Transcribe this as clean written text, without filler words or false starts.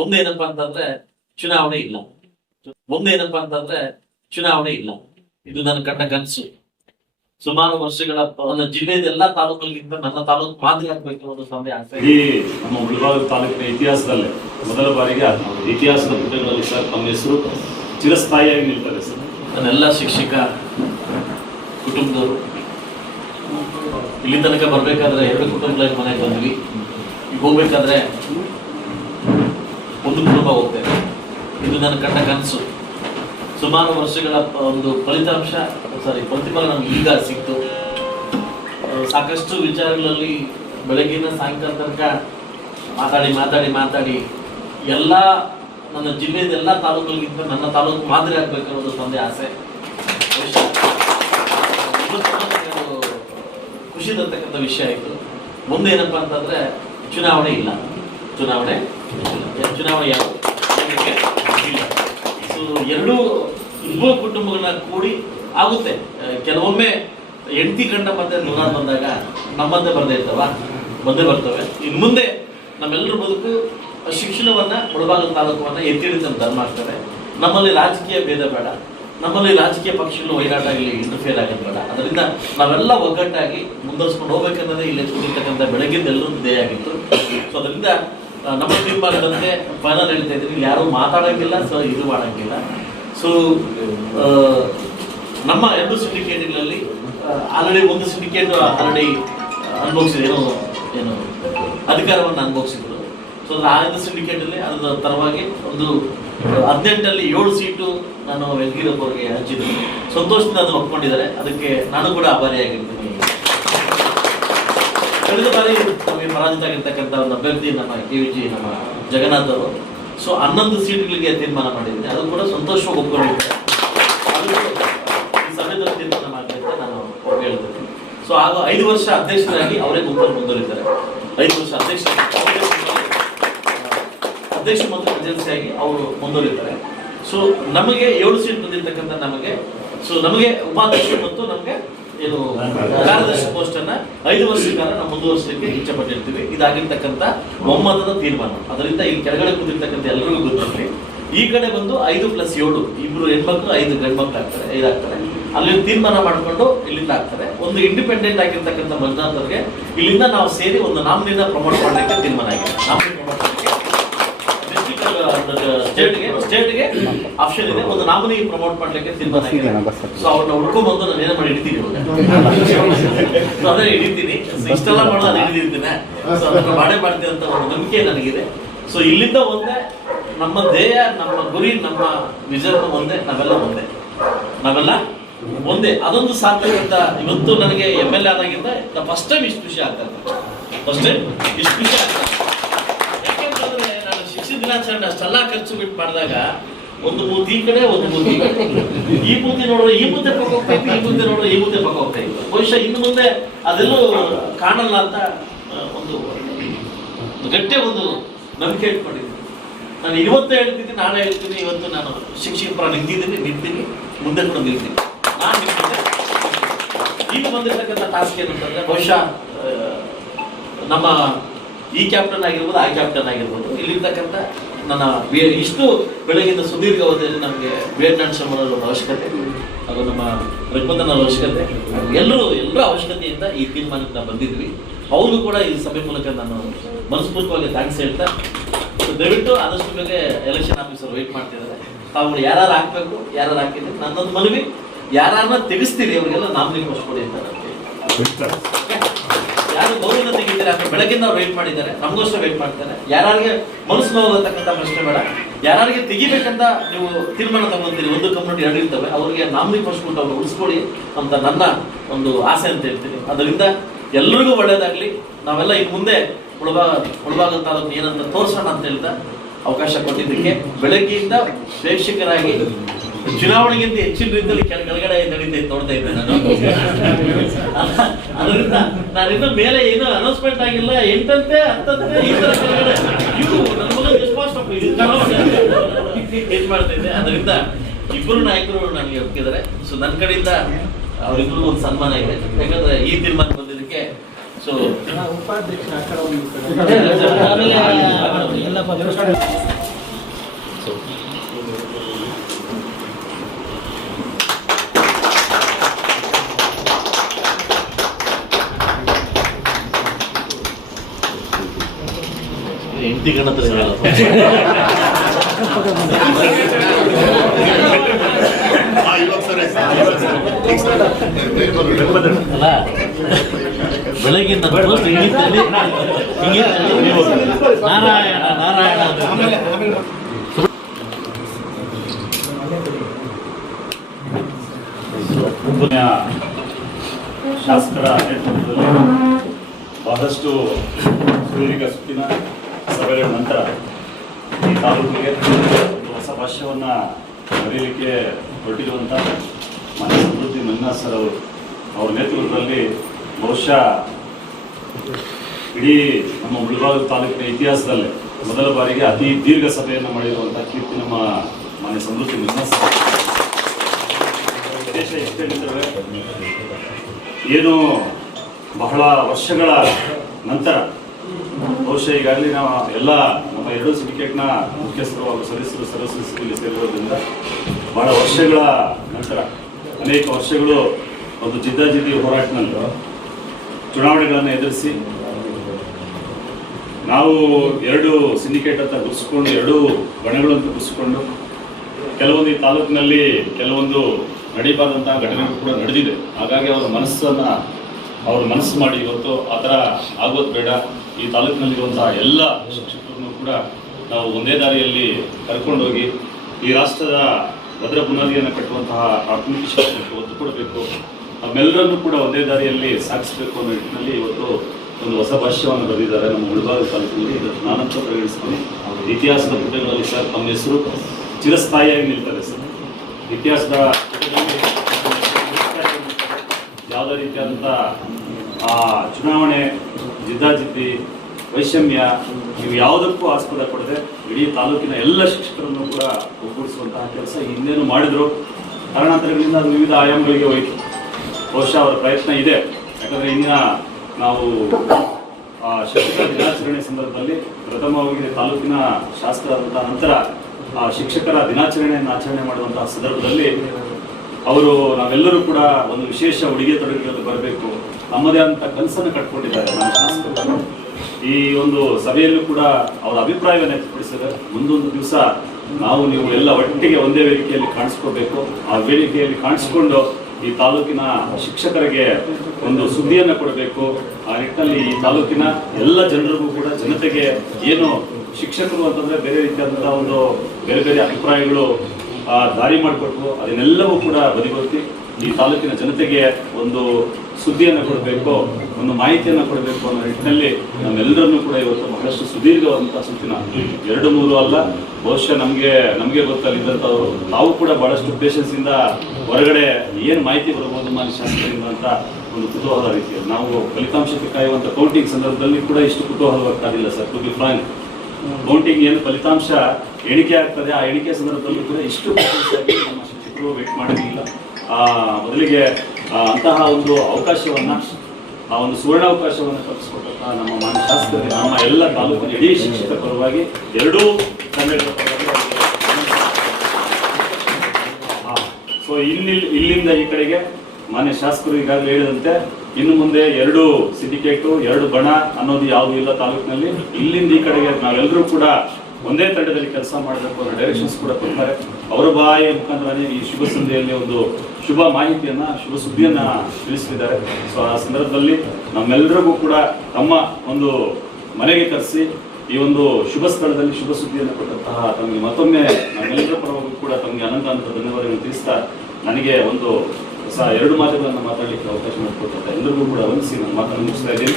ಒಂದೇನಪ್ಪಾ ಅಂತಂದ್ರೆ ಚುನಾವಣೆ ಇಲ್ಲ. ಒಂದೇನಪ್ಪಾ ಅಂತಂದ್ರೆ ಚುನಾವಣೆ ಇಲ್ಲ. ಇದು ನನ್ನ ಕಂಡ ಕನಸು. ಸುಮಾರು ವರ್ಷಗಳ ನನ್ನ ಜಿಲ್ಲೆಯ ಎಲ್ಲಾ ತಾಲೂಕುಗಳಿಗಿಂತ ನನ್ನ ತಾಲೂಕು ಮಾದರಿ ಆಗ್ಬೇಕು ಅನ್ನೋದು ಸಮಯ ಆಸೆ. ಈ ನಮ್ಮ ಮುಳಬಾಗಿಲು ತಾಲೂಕಿನ ಇತಿಹಾಸದಲ್ಲೇ ಮೊದಲ ಬಾರಿಗೆ ಇತಿಹಾಸದ ಪುಟಗಳಲ್ಲಿ ಸರ್ ನಮ್ಮ ಹೆಸರು ಚಿರಸ್ಥಾಯಿಯಾಗಿ ನಿಲ್ತದೆ ಸರ್. ನನ್ನೆಲ್ಲ ಶಿಕ್ಷಕ ಕುಟುಂಬದವರು ಇಲ್ಲಿ ತನಕ ಬರ್ಬೇಕಾದ್ರೆ 2 ಕುಟುಂಬಗಳ ಮನೆಗೆ ಬಂದ್ವಿ. ಈಗ ಹೋಗ್ಬೇಕಾದ್ರೆ ಒಂದು ಕುಟುಂಬ ಹೋಗ್ತೇವೆ. ಇದು ನನ್ನ ಕಂಡ ಕನಸು. ಸುಮಾರು ವರ್ಷಗಳ ಒಂದು ಪ್ರತಿಫಲ ನಮ್ಗೆ ಈಗ ಸಿಕ್ತು. ಸಾಕಷ್ಟು ವಿಚಾರಗಳಲ್ಲಿ ಬೆಳಗಿನ ಸಾಯಂಕಾಲ ತನಕ ಮಾತಾಡಿ ಎಲ್ಲ ನನ್ನ ಜಿಲ್ಲೆಯ ಎಲ್ಲ ತಾಲೂಕುಗಳಿಗಿಂತ ನನ್ನ ತಾಲೂಕು ಮಾದರಿ ಆಗ್ಬೇಕು ಅನ್ನೋದು ತಂದೆ ಆಸೆ. ಖುಷಿ ತರ್ತಕ್ಕಂಥ ವಿಷಯ ಆಯಿತು. ಮುಂದೇನಪ್ಪಾ ಅಂತಂದ್ರೆ ಚುನಾವಣೆ ಇಲ್ಲ. ಚುನಾವಣೆ ಯಾವುದು ಇಲ್ಲ. ಸೊ ಇಬ್ಬರು ಕುಟುಂಬಗಳನ್ನ ಕೂಡಿ ಆಗುತ್ತೆ. ಕೆಲವೊಮ್ಮೆ ಹೆಂಡತಿ ಗಂಡ ಮತ್ತೆ ನೂರಾರು ಬಂದಾಗ ನಮ್ಮಂತೆ ಬಂದೇ ಬರ್ತವೆ. ಇನ್ನು ಮುಂದೆ ನಮ್ಮೆಲ್ಲರ ಬದುಕು ಶಿಕ್ಷಣವನ್ನ ಮುಳಬಾಗಿಲು ತಾಲೂಕುವನ್ನ ಎತ್ತಿಡಿದ ಧರ್ಮ ಆಗ್ತದೆ. ನಮ್ಮಲ್ಲಿ ರಾಜಕೀಯ ಭೇದ ಬೇಡ. ನಮ್ಮಲ್ಲಿ ರಾಜಕೀಯ ಪಕ್ಷಗಳು ವೈರಾಟ ಇಲ್ಲಿ ಇಂಟರ್ಫಿಯರ್ ಆಗೋದು ಬೇಡ. ಅದರಿಂದ ನಾವೆಲ್ಲ ಒಗ್ಗಟ್ಟಾಗಿ ಮುಂದುವರ್ಸ್ಕೊಂಡು ಹೋಗ್ಬೇಕನ್ನೋದೇ ಇಲ್ಲಿ ಕೂಡಿರ್ತಕ್ಕಂಥ ಬೆಳಗ್ಗಿಂದ ಎಲ್ಲರೂ ಧ್ಯೇಯ ಆಗಿತ್ತು. ಸೊ ಅದರಿಂದ ನಮ್ಮ ತೀರ್ಮಾನದಂತೆ ಫೈನಲ್ ಹೇಳ್ತಾ ಇದ್ದೀನಿ, ಯಾರು ಮಾತಾಡಂಗಿಲ್ಲ, ಸೊ ಇದು ಮಾಡಂಗಿಲ್ಲ. ಸೊ ನಮ್ಮ 2 ಸಿಂಡಿಕೇಟ್ಗಳಲ್ಲಿ ಆಲ್ರೆಡಿ ಒಂದು ಸಿಂಡಿಕೇಟ್ ಆಲ್ರೆಡಿ ಅನುಭವಿಸಿದೆ, ಏನು ಅಧಿಕಾರವನ್ನು ಅನುಭವಿಸಿದ್ರು. ಸೊ ಆ 2 ಸಿಂಡಿಕೇಟ್ ಅಲ್ಲಿ ಅದರ ತರವಾಗಿ ಒಂದು 18ರಲ್ಲಿ 7 ಸೀಟು ನಾನು ವೆಂಕಟೇಶ್ ಅವರಿಗೆ ಹಂಚಿದ್ದೀನಿ. ಸಂತೋಷದಿಂದ ಅದನ್ನು ಒಪ್ಕೊಂಡಿದ್ದಾರೆ. ಅದಕ್ಕೆ ನಾನು ಕೂಡ ಆಭಾರಿಯಾಗಿರ್ತೀನಿ. ಕಳೆದ ಬಾರಿ ನಮಗೆ ಪರಾಜಿತ ಆಗಿರ್ತಕ್ಕಂಥ ಒಂದು ಅಭ್ಯರ್ಥಿ ನಮ್ಮ KVG ನಮ್ಮ ಜಗನ್ನಾಥ್ ಅವರು. ಸೊ 11 ಸೀಟ್ಗಳಿಗೆ ತೀರ್ಮಾನ ಮಾಡಿದ್ದೀನಿ. ಅದು ಕೂಡ ಸಂತೋಷವಾಗಿ ಒಪ್ಕೊಂಡಿದ್ದಾರೆ. ಅದು ಈ ಸಮಯದಲ್ಲಿ ತೀರ್ಮಾನ ಮಾಡಲಿಕ್ಕೆ ನಾನು ಹೇಳ್ತೇನೆ. ಸೊ ಆಗ 5 ವರ್ಷ ಅಧ್ಯಕ್ಷರಾಗಿ ಅವರೇ ಮುಂದುವರಿತಾರೆ. 5 ವರ್ಷ ಅಧ್ಯಕ್ಷ ಮತ್ತು ಏಜೆನ್ಸಿಯಾಗಿ ಅವರು ಮುಂದುವರಿತಾರೆ. ಸೊ ನಮಗೆ 7 ಸೀಟ್ ಬಂದಿರ್ತಕ್ಕಂಥ ನಮಗೆ ಉಪಾಧ್ಯಕ್ಷ ಮತ್ತು ನಮಗೆ ಏನು ಕಾರ್ಯದರ್ಶಿ ಪೋಸ್ಟ್ ಅನ್ನ 5 ವರ್ಷದ ಕಾಲ ನಾವು ಮುಂದುವರಿಸಲಿಕ್ಕೆ ಇಚ್ಛೆ ಪಟ್ಟಿರ್ತೀವಿ. ಇದಾಗಿರ್ತಕ್ಕಂಥ ಒಮ್ಮತದ ತೀರ್ಮಾನ. ಅದರಿಂದ ಈ ಕೆಳಗಡೆ ಕೂತಿರ್ತಕ್ಕಂಥ ಎಲ್ಲರಿಗೂ ಗೊತ್ತಿರಲಿ. ಈ ಕಡೆ ಬಂದು 5+7 2 ಹೆಣ್ಮಕ್ಳು 5 ಗಂಡು ಮಕ್ಳು ಆಗ್ತಾರೆ, 5 ಆಗ್ತಾರೆ. ಅಲ್ಲಿ ತೀರ್ಮಾನ ಮಾಡಿಕೊಂಡು ಇಲ್ಲಿಂದ ಆಗ್ತಾರೆ. ಒಂದು ಇಂಡಿಪೆಂಡೆಂಟ್ ಆಗಿರ್ತಕ್ಕಂಥ ಮಂಜುನಾಥ್ಗೆ ಇಲ್ಲಿಂದ ನಾವು ಸೇರಿ ಒಂದು ನಾಮಿನಿನ ಪ್ರಮೋಟ್ ಮಾಡಲಿಕ್ಕೆ ತೀರ್ಮಾನ ಆಗಿದೆ. ನಾಮಿನಿ ಪ್ರಮೋಟ್ ಮಾಡಲಿಕ್ಕೆ ಸ್ಟೇಟ್ಗೆ ಆಪ್ಷನ್ ಇದೆ. ಒಂದು ನಾಮಿನಿ ಪ್ರಮೋಟ್ ಮಾಡ್ಲಿಕ್ಕೆ ತೀರ್ಮಾನ ಆಗಿದೆ. ಸೊ ಅವ್ರನ್ನ ಹುಡ್ಕೊಂಡ್ಬಂದು ನಾನು ಏನ ಮಾಡಿ ಹಿಡಿತೀನಿ ಅದೇ ಹಿಡಿತೀನಿ. ಇಷ್ಟೆಲ್ಲ ಮಾಡೋದು ಅದು ಹಿಡಿದಿರ್ತೀನಿ. ಸೊ ಅದನ್ನ ಮಾಡ್ತೀನಿ ಅಂತ ಒಂದು ನಂಬಿಕೆ ನನಗಿದೆ. ಸೊ ಇಲ್ಲಿಂದ ಒಂದೇ ನಮ್ಮ ಧ್ಯೇಯ, ನಮ್ಮ ಗುರಿ, ನಮ್ಮ ವಿಜನ್ ಒಂದೇ. ನಾವೆಲ್ಲ ಒಂದೇ. ಅದೊಂದು ಸಾರ್ಥಕಂತ ಇವತ್ತು ನನಗೆ MLA ಆದಾಗಿಂದ ಫಸ್ಟ್ ಟೈಮ್ ಇಷ್ಟು ಖುಷಿ ಆಗ್ತದೆ. ಯಾಕೆಂತಂದ್ರೆ ನಾನು ಶಿಕ್ಷಣ ದಿನಾಚರಣೆ ಅಷ್ಟೆಲ್ಲ ಖರ್ಚು ಬಿಟ್ಟು ಮಾಡಿದಾಗ ಒಂದು ಬೂತ್ ಈ ಕಡೆ, ಒಂದು ಬೂತ್ ಈ ಕಡೆ. ಈ ಬೂತಿ ನೋಡಿದ್ರೆ ಈ ಬೂತೆ ಪಕ್ಕ ಹೋಗ್ತೈತಿ, ಈ ಬೂತಿ ನೋಡಿದ್ರೆ ಈ ಬೂತೆ ಪಕ್ಕ ಹೋಗ್ತೈತಿ. ಬಹುಶಃ ಇನ್ನು ಮುಂದೆ ಅದೆಲ್ಲೂ ಕಾಣಲ್ಲ ಅಂತ ಒಂದು ಗಟ್ಟಿ ಒಂದು ನಂಬಿಕೆ ಇಟ್ಕೊಂಡಿದ್ದೀನಿ. ನಾನು ಇವತ್ತೇ ಹೇಳ್ತೀನಿ, ನಾಳೆ ಹೇಳ್ತೀನಿ. ಇವತ್ತು ನಾನು ಶಿಕ್ಷಕ ಪರ ನಿಂತೀನಿ, ಮುಂದೆ ಕೂಡ ನಿಲ್ತೀನಿ. ನಾನು ಈಗ ಬಂದಿರ್ತಕ್ಕಂಥ ಟಾಸ್ಕ್ ಏನಂತಂದ್ರೆ ಬಹುಶಃ ನಮ್ಮ ಈ ಕ್ಯಾಪ್ಟನ್ ಆಗಿರ್ಬೋದು, ಆ ಕ್ಯಾಪ್ಟನ್ ಆಗಿರ್ಬೋದು, ಇಲ್ಲಿರ್ತಕ್ಕಂಥ ನನ್ನ ಇಷ್ಟು ಬೆಳಗಿನ ಸುದೀರ್ಘ ಅವಧಿಯಲ್ಲಿ ನಮಗೆ ವೇದನಾಂಶಮರ ಅವಶ್ಯಕತೆ, ಹಾಗೂ ನಮ್ಮ ರಘುಪತನ ಅವಶ್ಯಕತೆ, ಎಲ್ಲರ ಅವಶ್ಯಕತೆಯಿಂದ ಈ ತೀರ್ಮಾನಕ್ಕೆ ನಾವು ಬಂದಿದ್ವಿ. ಅವ್ರಿಗೂ ಕೂಡ ಈ ಸಭೆ ಮೂಲಕ ನಾನು ಮನಸ್ಪೂರ್ವಕವಾಗಿ ಥ್ಯಾಂಕ್ಸ್ ಹೇಳ್ತಾ, ದಯವಿಟ್ಟು ಆದಷ್ಟು ಬೇಗ ಎಲೆಕ್ಷನ್ ಆಫೀಸರ್ ವೇಟ್ ಮಾಡ್ತಿದ್ದಾರೆ. ತಾವು ಯಾರು ಹಾಕ್ಬೇಕು, ಯಾರು ಹಾಕಿದ್ರೆ ನನ್ನೊಂದು ಮನವಿ, ಯಾರನ್ನ ತೆಗಿಸ್ತೀರಿ ಅವ್ರಿಗೆಲ್ಲ ನಾಮಿನಿ ಕೊಡ್ಸ್ಕೊಡಿ ಅಂತ ಯಾರು ಗೌರವ ತೆಗಿತಾರೆ ಅಂತ ಬೆಳಗಿಂದ ಅವ್ರು ವೇಟ್ ಮಾಡಿದ್ದಾರೆ. ನಮಗೋಸ್ಕರ ವೇಟ್ ಮಾಡ್ತಾರೆ. ಯಾರಿಗೆ ಮನಸ್ಸು ನೋವಾಗತಕ್ಕಂಥ ಪ್ರಶ್ನೆ ಬೇಡ. ಯಾರಿಗೆ ತೆಗಿಬೇಕಂತ ನೀವು ತೀರ್ಮಾನ ತಗೊಂತೀರಿ, ಒಂದು ಕಮ್ಯುನಿಟಿ 2 ಇರ್ತವೆ, ಅವ್ರಿಗೆ ನಾಮಿನಿ ಕೊಡ್ಸ್ಬಿಟ್ಟು ಅವ್ರು ಉಳಿಸ್ಕೊಡಿ ಅಂತ ನನ್ನ ಒಂದು ಆಸೆ ಅಂತ ಹೇಳ್ತೀನಿ. ಅದರಿಂದ ಎಲ್ರಿಗೂ ಒಳ್ಳೇದಾಗ್ಲಿ. ನಾವೆಲ್ಲ ಇನ್ನು ಮುಂದೆ ಮುಳಬಾಗಿಲು ತಾಲೂಕು ಏನಂತ ತೋರ್ಸೋಣ ಅಂತ ಹೇಳ್ತಾ ಅವಕಾಶ ಕೊಟ್ಟಿದ್ದಕ್ಕೆ ಬೆಳಗ್ಗೆಯಿಂದ ಪ್ರೇಕ್ಷಕರಾಗಿ ಚುನಾವಣೆಗಿಂತ ಹೆಚ್ಚಿನ ರೀತಿಯಲ್ಲಿ ಕೆಳಗಡೆ ನಡೀತಾ ನೋಡ್ತಾ ಇದ್ದೆ ನಾನು. ಅದರಿಂದ ನಾನಿನ್ನು ಮೇಲೆ ಏನು ಅನೌನ್ಸ್ಮೆಂಟ್ ಆಗಿಲ್ಲ, 8ಅಂತೆ 10ಅಂತೆ ಈ ತರ ಕೆಳಗಡೆ ನನ್ನ ಮಗ ಏನ್ ಮಾಡ್ತಾ ಇದ್ದೆ. ಅದರಿಂದ ಇಬ್ಬರು ನಾಯಕರು ನನಗೆ ಒಪ್ಪಿದ್ದಾರೆ. ಸೊ ನನ್ನ ಕಡೆಯಿಂದ ಅವರಿಬ್ರು ಒಂದು ಸನ್ಮಾನ ಇದೆ. ಯಾಕಂದ್ರೆ ಈ ತೀರ್ಮಾನ ಬಂದಿದ್ದಕ್ಕೆ. ಸೊ ಉಪಾಧ್ಯಕ್ಷ ಹೆಂಡತಿ ಗಣತ್ರ ಅಲ್ಲ ಬೆಳಗಿನ ಹಿಂಗಿತ್ತಲ್ಲಿ ನಾರಾಯಣ ನಾರಾಯಣ ಶಾಸಕರ ನೇತೃತ್ವದಲ್ಲಿ ಬಹಳಷ್ಟು ಸುದೀರ್ಘ ಸುತ್ತಿನ ಸಭೆಗಳ ನಂತರ ಈ ತಾಲೂಕಿಗೆ ಒಂದು ಹೊಸ ಭಾಷ್ಯವನ್ನು ಬರೀಲಿಕ್ಕೆ ಹೊರಟಿರುವಂಥ ಮಾನ್ಯ ಸಮೃದ್ಧಿ ಮಂಜುನಾಥ್ ಸರ್ ಅವರು ಅವರ ನೇತೃತ್ವದಲ್ಲಿ ಬಹುಶಃ ಇಡೀ ನಮ್ಮ ಮುಳಬಾಗಿಲು ತಾಲೂಕಿನ ಇತಿಹಾಸದಲ್ಲೇ ಮೊದಲ ಬಾರಿಗೆ ಅತಿ ದೀರ್ಘ ಸಭೆಯನ್ನು ಮಾಡಿರುವಂಥ ಕೀರ್ತಿ ನಮ್ಮ ಮಾನ್ಯ ಸಮೃದ್ಧಿ ಮಂಜುನಾಥ್ ಸರ್. ಉದ್ದೇಶ ಎಷ್ಟೇನಿದ್ದಾವೆ, ಏನು ಬಹಳ ವರ್ಷಗಳ ನಂತರ ಬಹುಶಃ ಈಗಾಗಲೇ ನಾವು ಎಲ್ಲ ನಮ್ಮ ಎರಡು ಸಿಂಡಿಕೇಟ್ನ ಮುಖ್ಯಸ್ಥರು ಹಾಗೂ ಸದಸ್ಯರು ಇಲ್ಲಿ ಸೇರಿರೋದ್ರಿಂದ ಬಹಳ ವರ್ಷಗಳ ನಂತರ ಅನೇಕ ವರ್ಷಗಳು ಒಂದು ಜಿದ್ದಾಜಿದ್ದಿ ಹೋರಾಟದಲ್ಲಿ ಚುನಾವಣೆಗಳನ್ನು ಎದುರಿಸಿ ನಾವು ಎರಡು ಸಿಂಡಿಕೇಟ್ ಅಂತ ಗುರುಸ್ಕೊಂಡು ಎರಡು ಬಣಗಳಂತ ಗುರುಸ್ಕೊಂಡು ಕೆಲವೊಂದು ಈ ತಾಲೂಕಿನಲ್ಲಿ ಕೆಲವೊಂದು ನಡೀಬಾರ್ದಂತಹ ಘಟನೆಗಳು ಕೂಡ ನಡೆದಿದೆ. ಹಾಗಾಗಿ ಅವರ ಮನಸ್ಸು ಮಾಡಿ ಇವತ್ತು ಆ ಥರ ಆಗೋದು ಬೇಡ, ಈ ತಾಲೂಕಿನಲ್ಲಿರುವಂತಹ ಎಲ್ಲ ಶಿಕ್ಷಕರನ್ನು ಕೂಡ ನಾವು ಒಂದೇ ದಾರಿಯಲ್ಲಿ ಕರ್ಕೊಂಡೋಗಿ ಈ ರಾಷ್ಟ್ರದ ಭದ್ರ ಬುನಾದಿಯನ್ನು ಕಟ್ಟುವಂತಹ ಪ್ರಾಥಮಿಕ ಶಿಕ್ಷಣಕ್ಕೆ ಒತ್ತು ಕೊಡಬೇಕು, ನಮ್ಮೆಲ್ಲರನ್ನೂ ಕೂಡ ಒಂದೇ ದಾರಿಯಲ್ಲಿ ಸಾಗಿಸಬೇಕು ಅನ್ನೋ ನಿಟ್ಟಿನಲ್ಲಿ ಇವತ್ತು ಒಂದು ಹೊಸ ಭಾಷ್ಯವನ್ನು ಬರೆದಿದ್ದಾರೆ ನಮ್ಮ ಮುಳಬಾಗಿಲು ತಾಲೂಕಿನಲ್ಲಿ. ಇದನ್ನು ನಾನಂತ ಪರಿಗಣಿಸ್ತೀನಿ. ಇತಿಹಾಸದ ಪುಟಗಳಲ್ಲಿ ಸರ್ ತಮ್ಮ ಹೆಸರು ಚಿರಸ್ಥಾಯಿಯಾಗಿ ನಿಲ್ತಾರೆ ಸರ್. ಇತಿಹಾಸದ ಯಾವುದೇ ರೀತಿಯಾದಂಥ ಚುನಾವಣೆ, ಜಿದ್ದಾಜಿದ್ದಿ, ವೈಷಮ್ಯ ಇವು ಯಾವುದಕ್ಕೂ ಆಸ್ಪದ ಕೊಡದೆ ಇಡೀ ತಾಲೂಕಿನ ಎಲ್ಲ ಶಿಕ್ಷಕರನ್ನು ಕೂಡ ಒಗ್ಗೂಡಿಸುವಂತಹ ಕೆಲಸ ಹಿಂದೇನು ಮಾಡಿದ್ರು. ಕಾರಣಾಂತರಗಳಿಂದ ಅದು ವಿವಿಧ ಆಯಾಮಗಳಿಗೆ ಹೋಯಿತು. ಬಹುಶಃ ಅವರ ಪ್ರಯತ್ನ ಇದೆ. ಯಾಕಂದರೆ ಇನ್ನು ನಾವು ಶಿಕ್ಷಕರ ದಿನಾಚರಣೆ ಸಂದರ್ಭದಲ್ಲಿ ಪ್ರಥಮವಾಗಿ ತಾಲೂಕಿನ ಶಾಸಕರಾದಂತಹ ನಂತರ ಶಿಕ್ಷಕರ ದಿನಾಚರಣೆಯನ್ನು ಆಚರಣೆ ಮಾಡುವಂತಹ ಸಂದರ್ಭದಲ್ಲಿ ಅವರು ನಾವೆಲ್ಲರೂ ಕೂಡ ಒಂದು ವಿಶೇಷ ಉಡುಗೆ ತೊಡುಗೆಯಲ್ಲಿ ಬರಬೇಕು, ನಮ್ಮದೇ ಅಂತ ಕನಸನ್ನು ಕಟ್ಕೊಂಡಿದ್ದಾರೆ ನಮ್ಮ ಶಾಸಕರು. ಈ ಒಂದು ಸಭೆಯಲ್ಲೂ ಕೂಡ ಅವರ ಅಭಿಪ್ರಾಯವನ್ನು ವ್ಯಕ್ತಪಡಿಸಿದ್ದಾರೆ. ಮುಂದೊಂದು ದಿವಸ ನೀವು ಎಲ್ಲ ಒಟ್ಟಿಗೆ ಒಂದೇ ವೇದಿಕೆಯಲ್ಲಿ ಕಾಣಿಸ್ಕೋಬೇಕು. ಆ ವೇದಿಕೆಯಲ್ಲಿ ಕಾಣಿಸ್ಕೊಂಡು ಈ ತಾಲೂಕಿನ ಶಿಕ್ಷಕರಿಗೆ ಒಂದು ಸುದ್ದಿಯನ್ನು ಕೊಡಬೇಕು. ಆ ನಿಟ್ಟಿನಲ್ಲಿ ಈ ತಾಲೂಕಿನ ಎಲ್ಲ ಜನರಿಗೂ ಕೂಡ ಜನತೆಗೆ ಏನು ಶಿಕ್ಷಕರು ಅಂತಂದ್ರೆ ಬೇರೆ ರೀತಿಯಾದಂತಹ ಒಂದು ಬೇರೆ ಬೇರೆ ಅಭಿಪ್ರಾಯಗಳು ದಾರಿ ಮಾಡಿಕೊಟ್ಟು ಅದನ್ನೆಲ್ಲವೂ ಕೂಡ ಬದಿಗೊತ್ತಿ ಈ ತಾಲೂಕಿನ ಜನತೆಗೆ ಒಂದು ಸುದ್ದಿಯನ್ನು ಕೊಡಬೇಕು, ಒಂದು ಮಾಹಿತಿಯನ್ನು ಕೊಡಬೇಕು ಅನ್ನೋ ನಿಟ್ಟಿನಲ್ಲಿ ನಮ್ಮೆಲ್ಲರನ್ನೂ ಕೂಡ ಇವತ್ತು ಬಹಳಷ್ಟು ಸುದೀರ್ಘವಾದಂತಹ ಸುತ್ತಿನ 2-3 ಅಲ್ಲ, ಬಹುಶಃ ನಮಗೆ ಗೊತ್ತಲ್ಲಿದ್ದಂಥವ್ರು ನಾವು ಕೂಡ ಬಹಳಷ್ಟು ಪೇಷನ್ಸ್ ಇಂದ ಹೊರಗಡೆ ಏನು ಮಾಹಿತಿ ಬರ್ಬೋದು ಮಾನ್ಯ ಶಾಸಕರಿಂದ ಅಂತ ಒಂದು ಕುತೂಹಲ ರೀತಿಯಲ್ಲಿ ನಾವು ಫಲಿತಾಂಶಕ್ಕೆ ಕಾಯುವಂಥ ಕೌಂಟಿಂಗ್ ಸಂದರ್ಭದಲ್ಲಿ ಕೂಡ ಇಷ್ಟು ಕುತೂಹಲವಾಗ್ತಾರಿಲ್ಲ sir. To be frank, counting ಏನು ಫಲಿತಾಂಶ ಎಣಿಕೆ ಆಗ್ತದೆ ಆ ಎಣಿಕೆ ಸಂದರ್ಭದಲ್ಲೂ ಕೂಡ ಇಷ್ಟು ನಮ್ಮ ಶಿಕ್ಷಕರು ವೇಟ್ ಮಾಡಿರಲಿಲ್ಲ. ಮೊದಲಿಗೆ ಅಂತಹ ಒಂದು ಅವಕಾಶವನ್ನು, ಆ ಒಂದು ಸುವರ್ಣಾವಕಾಶವನ್ನು ಕಲ್ಪಿಸಿಕೊಟ್ಟಂತಹ ನಮ್ಮ ಮಾನ್ಯ ಶಾಸಕರಿಗೆ ನಮ್ಮ ಎಲ್ಲ ತಾಲೂಕಿನ ಇಡೀ ಶಿಕ್ಷಕರ ಪರವಾಗಿ ಎರಡೂ ತಂಡಗಳ ಪರವಾಗಿ ಸೊ ಇಲ್ಲಿಂದ ಈ ಕಡೆಗೆ ಮಾನ್ಯ ಶಾಸಕರು ಈಗಾಗಲೇ ಹೇಳಿದಂತೆ ಇನ್ನು ಮುಂದೆ 2 ಸಿಂಡಿಕೇಟು 2 ಬಣ ಅನ್ನೋದು ಯಾವುದು ಇಲ್ಲ ತಾಲೂಕಿನಲ್ಲಿ. ಇಲ್ಲಿಂದ ಈ ಕಡೆಗೆ ನಾವೆಲ್ಲರೂ ಕೂಡ ಒಂದೇ ತಂಡದಲ್ಲಿ ಕೆಲಸ ಮಾಡಬೇಕು ಅನ್ನೋ ಡೈರೆಕ್ಷನ್ಸ್ ಕೂಡ ಕೊಡ್ತಾರೆ. ಅವರ ಬಾಯಿಯ ಮುಖಾಂತರನೇ ಈ ಶುಭ ಸಂಧಿಯಲ್ಲಿ ಒಂದು ಶುಭ ಮಾಹಿತಿಯನ್ನ, ಶುಭ ಸುದ್ದಿಯನ್ನ ತಿಳಿಸಿದ್ದಾರೆ. ಸೊ ಆ ಸಂದರ್ಭದಲ್ಲಿ ನಮ್ಮೆಲ್ಲರಿಗೂ ಕೂಡ ತಮ್ಮ ಒಂದು ಮನೆಗೆ ಕರೆಸಿ ಈ ಒಂದು ಶುಭ ಸ್ಥಳದಲ್ಲಿ ಶುಭ ಸುದ್ದಿಯನ್ನು ಕೊಟ್ಟಂತಹ ತಮಗೆ ಮತ್ತೊಮ್ಮೆ ನಮ್ಮೆಲ್ಲರ ಪರವಾಗಿ ಕೂಡ ತಮಗೆ ಅನಂತ ಧನ್ಯವಾದಗಳನ್ನು ತಿಳಿಸ್ತಾ ನನಗೆ ಒಂದು ಹೊಸ 2 ಮಾತುಗಳನ್ನು ಮಾತಾಡಲಿಕ್ಕೆ ಅವಕಾಶ ಮಾಡಿಕೊಟ್ಟಂತ ಎಲ್ಲರಿಗೂ ಕೂಡ ವಂದಿಸಿ ನಾನು ಮಾತನ್ನು ಮುಗಿಸ್ತಾ ಇದ್ದೀನಿ.